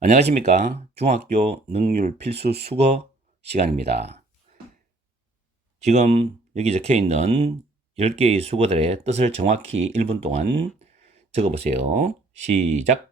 안녕하십니까. 중학교 능률 필수 수거 시간입니다. 지금 여기 적혀 있는 10개의 수거들의 뜻을 정확히 1분 동안 적어 보세요. 시작.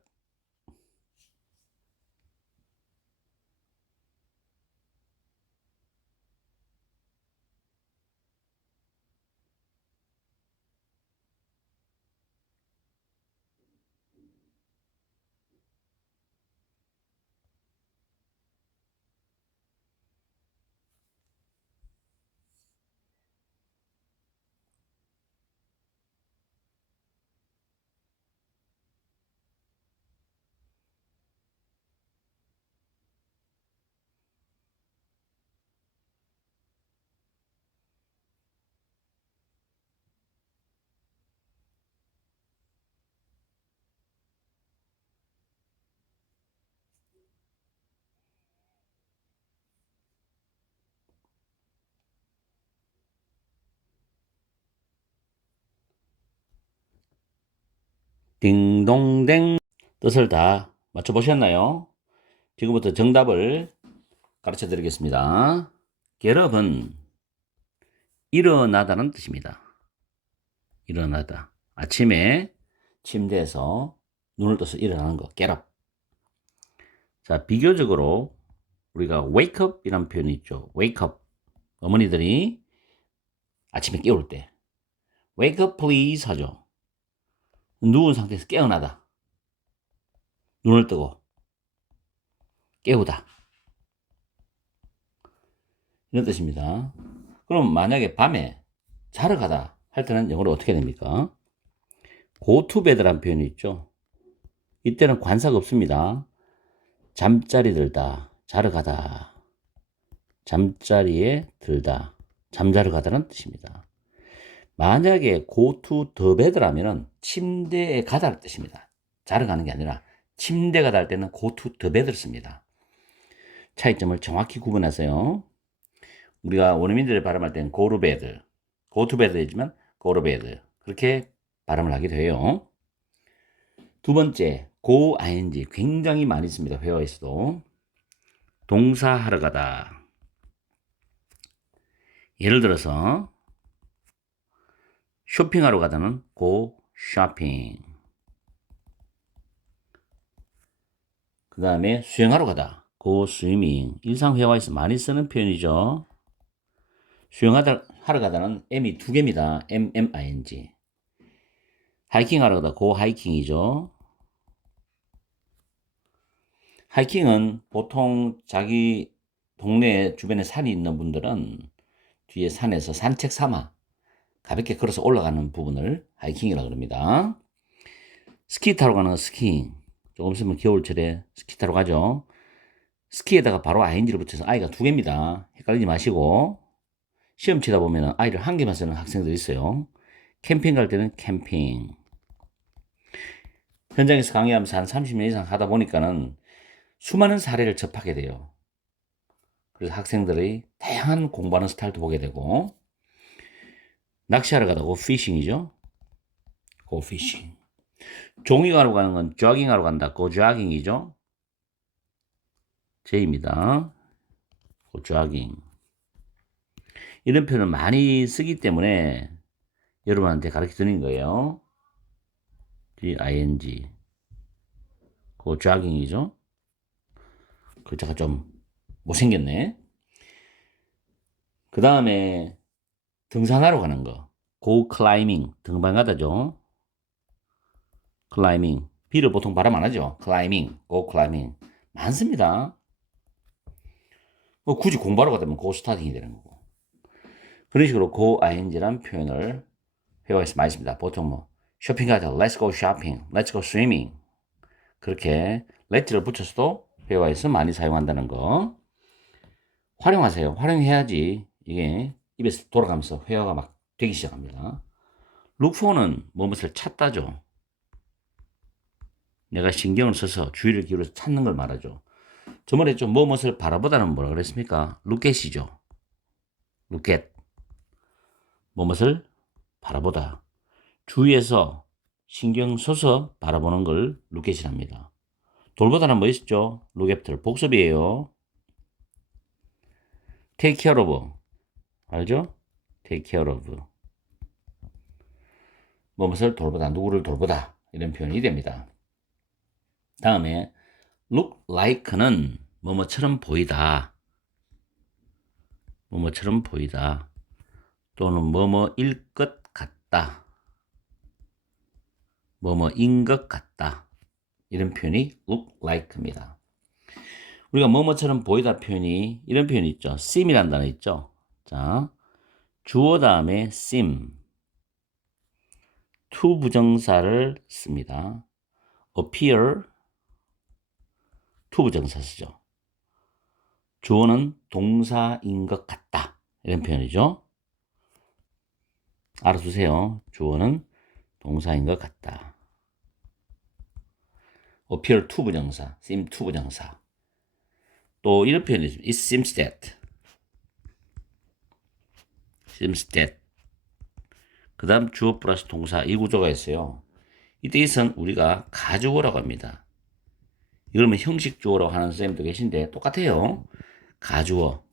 딩동댕. 뜻을 다 맞춰 보셨나요? 지금부터 정답을 가르쳐 드리겠습니다. Get up은 일어나다는 뜻입니다. 일어나다. 아침에 침대에서 눈을 떠서 일어나는 거. Get up. 자, 비교적으로 우리가 wake up 이라는 표현이 있죠. wake up. 어머니들이 아침에 깨울 때 wake up please 하죠. 누운 상태에서 깨어나다. 눈을 뜨고 깨우다. 이런 뜻입니다. 그럼 만약에 밤에 자러 가다 할 때는 영어로 어떻게 됩니까? go to bed라는 표현이 있죠. 이때는 관사가 없습니다. 잠자리 들다, 자러 가다. 잠자리에 들다, 잠자러 가다는 뜻입니다. 만약에 go to the bed라면 침대에 가다는 뜻입니다. 자러 가는 게 아니라 침대 가다 할 때는 go to the bed를 씁니다. 차이점을 정확히 구분하세요. 우리가 원어민들이 발음할 때는 go to bed, go to bed이지만 go to bed 그렇게 발음을 하게 돼요. 두 번째, go ing 굉장히 많이 씁니다. 회화에서도. 동사 하러 가다. 예를 들어서 쇼핑하러 가다는 go shopping. 그 다음에 수영하러 가다 go swimming. 일상 회화에서 많이 쓰는 표현이죠. 수영하러 가다는 M이 두 개입니다. MMING. 하이킹 하러 가다 go hiking이죠. 하이킹은 보통 자기 동네 주변에 산이 있는 분들은 뒤에 산에서 산책 삼아 가볍게 걸어서 올라가는 부분을 하이킹이라고 합니다. 스키 타러 가는 건 스키잉. 조금 있으면 겨울철에 스키 타러 가죠. 스키에다가 바로 ing를 붙여서 i가 두 개입니다. 헷갈리지 마시고. 시험 치다 보면 i를 한 개만 쓰는 학생들이 있어요. 캠핑 갈 때는 캠핑. 현장에서 강의하면서 한 30년 이상 하다 보니까는 수많은 사례를 접하게 돼요. 그래서 학생들의 다양한 공부하는 스타일도 보게 되고, 낚시하러 가다 go fishing이죠. go fishing. 종이하러 가는 건 jogging하러 간다 go jogging이죠. J입니다. go jogging. 이런 표현을 많이 쓰기 때문에 여러분한테 가르쳐 드리는 거예요. G-I-N-G. go jogging이죠. 글자가 좀 못생겼네. 그 다음에 등산하러 가는 거. go climbing. 등반가다죠. climbing. B를 보통 발음 안 하죠. climbing. go climbing. 많습니다. 뭐 굳이 공부하러 가다면 go studying이 되는 거고. 그런 식으로 go ing란 표현을 회화에서 많이 씁니다. 보통 뭐 쇼핑 가자. Let's go shopping. Let's go swimming. 그렇게 let를 붙여서도 회화에서 많이 사용한다는 거. 활용하세요. 활용해야지 이게 입에서 돌아가면서 회화가 막 되기 시작합니다. look for는 무엇을 찾다죠. 내가 신경을 써서 주의를 기울여서 찾는 걸 말하죠. 저번에 좀 무엇을 바라보다는 뭐라 그랬습니까? look at이죠. look at. 무엇을 바라보다. 주위에서 신경 써서 바라보는 걸 look at이랍니다. 돌보다는 뭐 있었죠? look after. 복습이에요. take care of. 알죠? take care of. 무엇을 돌보다, 누구를 돌보다. 이런 표현이 됩니다. 다음에 look like는 뭐뭐처럼 보이다. 뭐뭐처럼 보이다. 또는 뭐뭐일 것 같다. 뭐뭐인 것 같다. 이런 표현이 look like입니다. 우리가 뭐뭐처럼 보이다 표현이 이런 표현이 있죠. seem이라는 단어 있죠. 자, 주어 다음에 seem. to 부정사를 씁니다. appear to 부정사 쓰죠. 주어는 동사인 것 같다. 이런 표현이죠. 알아두세요. 주어는 동사인 것 같다. appear to 부정사, seem to 부정사. 또 이런 표현이 있습니다. It seems that. seems that. 그 다음 주어 플러스 동사 이 구조가 있어요. 이때 it은 우리가 가주어라고 합니다. 이러면 형식 주어라고 하는 선생님도 계신데 똑같아요. 가주어.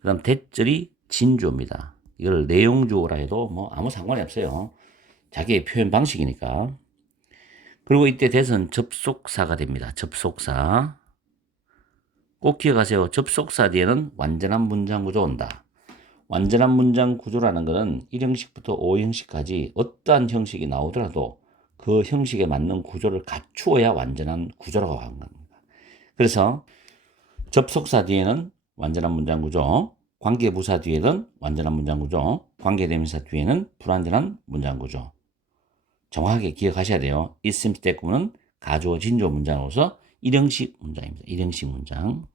그 다음 대절이 진주어입니다. 이걸 내용 주어라 해도 뭐 아무 상관이 없어요. 자기의 표현 방식이니까. 그리고 이때 that은 접속사가 됩니다. 접속사. 꼭 기억하세요. 접속사 뒤에는 완전한 문장 구조 온다. 완전한 문장 구조라는 것은 1형식부터 5형식까지 어떠한 형식이 나오더라도 그 형식에 맞는 구조를 갖추어야 완전한 구조라고 하는 겁니다. 그래서 접속사 뒤에는 완전한 문장 구조, 관계부사 뒤에는 완전한 문장 구조, 관계대명사 뒤에는 불완전한 문장 구조. 정확하게 기억하셔야 돼요. It seems that는 가주어 진주어 문장으로서 1형식 문장입니다. 1형식 문장.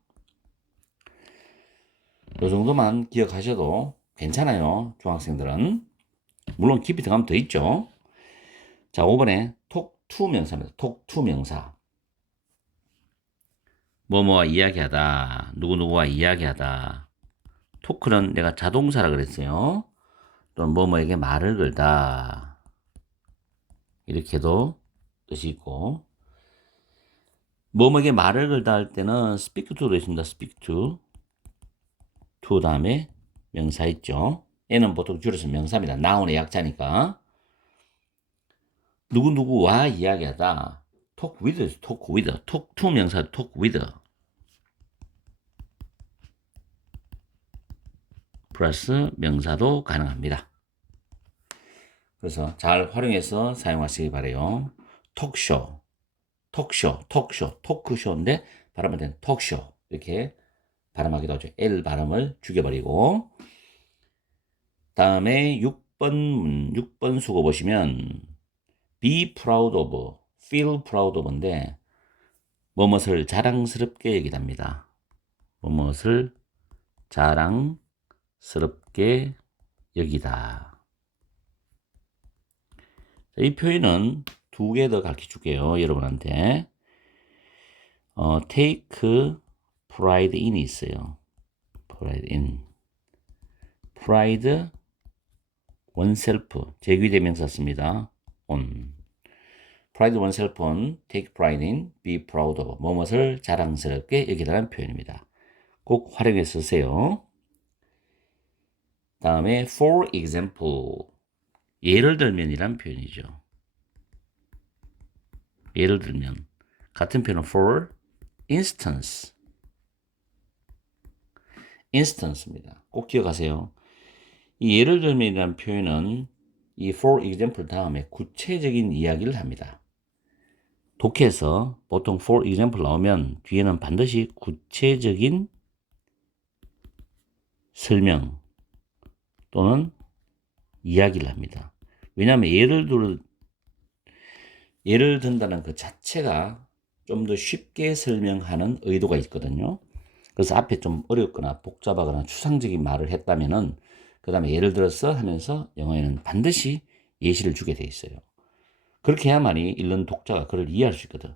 이 정도만 기억하셔도 괜찮아요. 중학생들은. 물론 깊이 들어가면 더 있죠. 자, 5번에 talk to 명사입니다. talk to 명사. 뭐뭐와 이야기하다. 누구누구와 이야기하다. 토크는 내가 자동사라 그랬어요. 또는 뭐뭐에게 말을 걸다. 이렇게도 뜻이 있고. 뭐뭐에게 말을 걸다 할 때는 speak to도 있습니다. speak to. to 다음에 명사 있죠. 얘는 보통 줄여서 명사입니다. noun의 약자니까. 누구누구와 이야기하다. talk with, talk with. talk to 명사 talk with. 플러스 명사도 가능합니다. 그래서 잘 활용해서 사용하시기 바라요. 톡쇼, 톡쇼, 톡쇼, 토크쇼인데 발음할 때는 톡쇼 이렇게 발음하기도 하죠. L 발음을 죽여버리고. 다음에 6번 수고 보시면 be proud of, feel proud of인데 뭐뭇을 자랑스럽게 얘기합니다. 뭐뭇을 자랑스럽게 여기다. 이 표현은 두 개 더 가르쳐 줄게요. 여러분한테. take pride in이 있어요. pride in. pride oneself. 제귀대명사 씁니다. on. pride oneself on, take pride in, be proud of. 무엇을 자랑스럽게 여기라는 표현입니다. 꼭 활용해 쓰세요. 다음에 for example. 예를 들면이란 표현이죠. 예를 들면 같은 표현은 for instance. instance입니다. 꼭 기억하세요. 이 예를 들면이라는 표현은 이 for example 다음에 구체적인 이야기를 합니다. 독해에서 보통 for example 나오면 뒤에는 반드시 구체적인 설명 또는 이야기를 합니다. 왜냐하면 예를 든다는 그 자체가 좀 더 쉽게 설명하는 의도가 있거든요. 그래서 앞에 좀 어렵거나 복잡하거나 추상적인 말을 했다면은 그 다음에 예를 들어서 하면서 영어에는 반드시 예시를 주게 돼 있어요. 그렇게 해야만이 읽는 독자가 그를 이해할 수 있거든.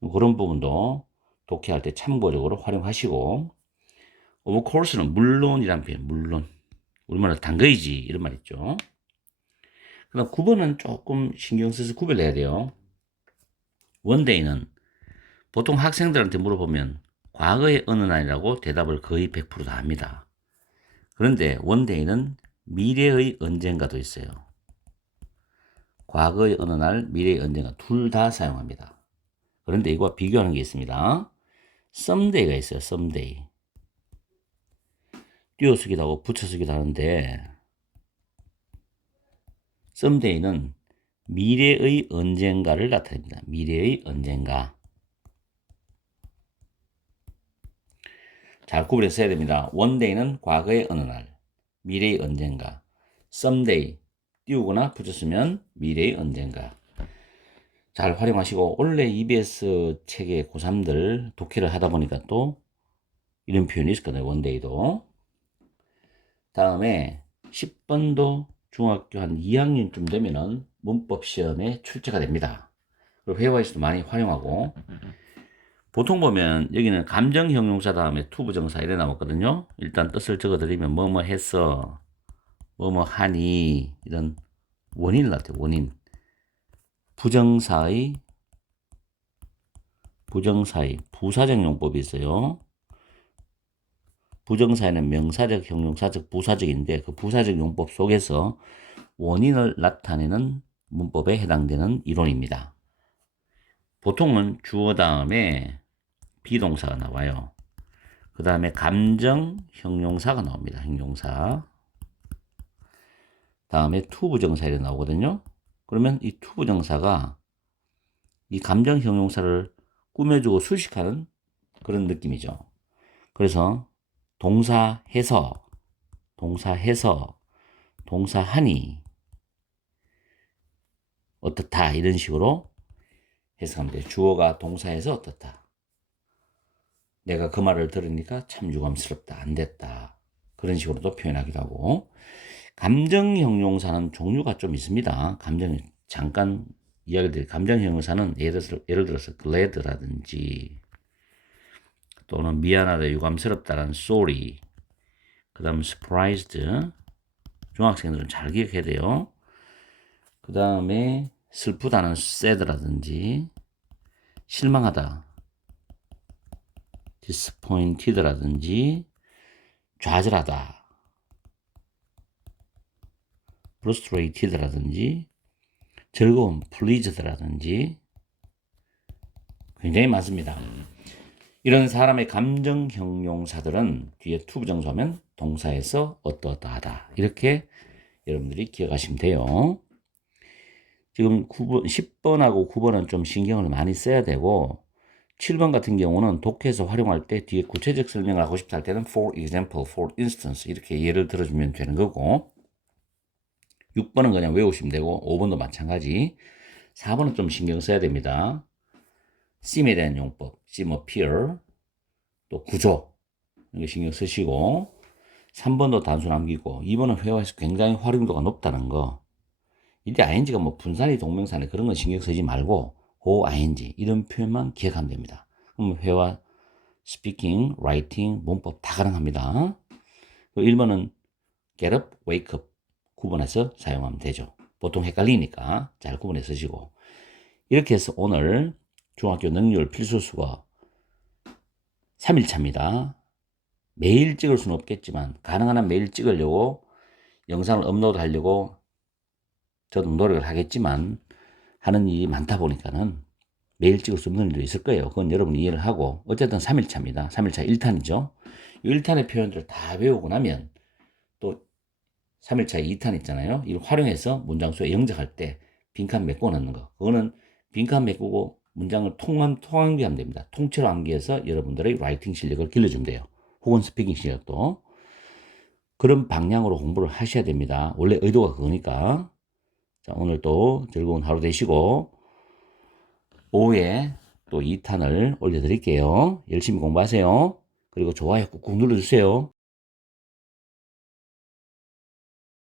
그런 부분도 독해할 때 참고적으로 활용하시고. of course는 물론이란 표현, 물론. 우리말로 당거이지 이런 말 있죠. 그다음 9번은 조금 신경 써서 구별해야 돼요. 원데이는 보통 학생들한테 물어보면 과거의 어느 날이라고 대답을 거의 100%다 합니다. 그런데 원데이는 미래의 언젠가도 있어요. 과거의 어느 날, 미래의 언젠가 둘 다 사용합니다. 그런데 이거와 비교하는 게 있습니다. 썸데이가 있어요. 썸데이. 띄어쓰기도 하고 붙여쓰기도 하는데 썸데이는 미래의 언젠가를 나타냅니다. 미래의 언젠가. 잘 구분해서 써야 됩니다. 원데이는 과거의 어느 날, 미래의 언젠가. someday 띄우거나 붙였으면 미래의 언젠가. 잘 활용하시고 원래 EBS 책의 고3들 독해를 하다 보니까 또 이런 표현이 있었거든요. 원데이도. 다음에 10번도 중학교 한 2학년쯤 되면은 문법 시험에 출제가 됩니다. 그리고 회화에서도 많이 활용하고 보통 보면 여기는 감정 형용사 다음에 투부정사 이래 나왔거든요. 일단 뜻을 적어드리면 뭐뭐 했어, 뭐뭐 하니 이런 원인을 나타내요. 원인. 부정사의 부사적 용법이 있어요. 부정사에는 명사적, 형용사적, 부사적인데 그 부사적 용법 속에서 원인을 나타내는 문법에 해당되는 이론입니다. 보통은 주어 다음에 비동사가 나와요. 그 다음에 감정 형용사가 나옵니다. 형용사. 다음에 투부정사 이렇게 나오거든요. 그러면 이 투부정사가 이 감정 형용사를 꾸며주고 수식하는 그런 느낌이죠. 그래서 동사해서, 동사하니 어떻다 이런 식으로 해석하면 돼요. 주어가 동사해서 어떻다. 내가 그 말을 들으니까 참 유감스럽다. 안 됐다. 그런 식으로도 표현하기도 하고. 감정 형용사는 종류가 좀 있습니다. 잠깐 이야기 드릴 감정 형용사는 예를 들어서 glad라든지 또는 미안하다, 유감스럽다라는 sorry, 그 다음 surprised, 중학생들은 잘 기억해야 돼요. 그 다음에 슬프다는 sad라든지 실망하다, disappointed라든지 좌절하다, frustrated라든지 즐거움, pleased라든지 굉장히 많습니다. 이런 사람의 감정 형용사들은 뒤에 투부정사면 동사에서 어떠어떠하다. 이렇게 여러분들이 기억하시면 돼요. 지금 10번하고 9번은 좀 신경을 많이 써야 되고 7번 같은 경우는 독해에서 활용할 때 뒤에 구체적 설명을 하고 싶다 할 때는 for example, for instance 이렇게 예를 들어주면 되는 거고 6번은 그냥 외우시면 되고 5번도 마찬가지 4번은 좀 신경 써야 됩니다. seem에 대한 용법, seem, appear 또 구조 이거 신경 쓰시고 3번도 단수 남기고 2번은 회화에서 굉장히 활용도가 높다는 거 이때 ing가 뭐 분산이 동명사네 그런 건 신경 쓰지 말고 go ing 이런 표현만 기억하면 됩니다. 그럼 회화, speaking, writing, 문법 다 가능합니다. 1번은 get up, wake up 구분해서 사용하면 되죠. 보통 헷갈리니까 잘 구분해 쓰시고 이렇게 해서 오늘 중학교 능률 필수수거 3일차입니다. 매일 찍을 수는 없겠지만 가능한 한 매일 찍으려고 영상을 업로드 하려고 저도 노력을 하겠지만 하는 일이 많다 보니까는 매일 찍을 수 없는 일도 있을 거예요. 그건 여러분이 이해를 하고 어쨌든 3일차입니다. 3일차 1탄이죠. 1탄의 표현들을 다 외우고 나면 또 3일차 2탄 있잖아요. 이걸 활용해서 문장수에 영작할 때 빈칸 메꿔 넣는 거. 그거는 빈칸 메꾸고 문장을 통암기하면 됩니다. 통째로 암기해서 여러분들의 라이팅 실력을 길러주면 돼요. 혹은 스피킹 실력도. 그런 방향으로 공부를 하셔야 됩니다. 원래 의도가 그거니까. 자, 오늘 또 즐거운 하루 되시고 오후에 또 2탄을 올려드릴게요. 열심히 공부하세요. 그리고 좋아요 꾹꾹 눌러주세요.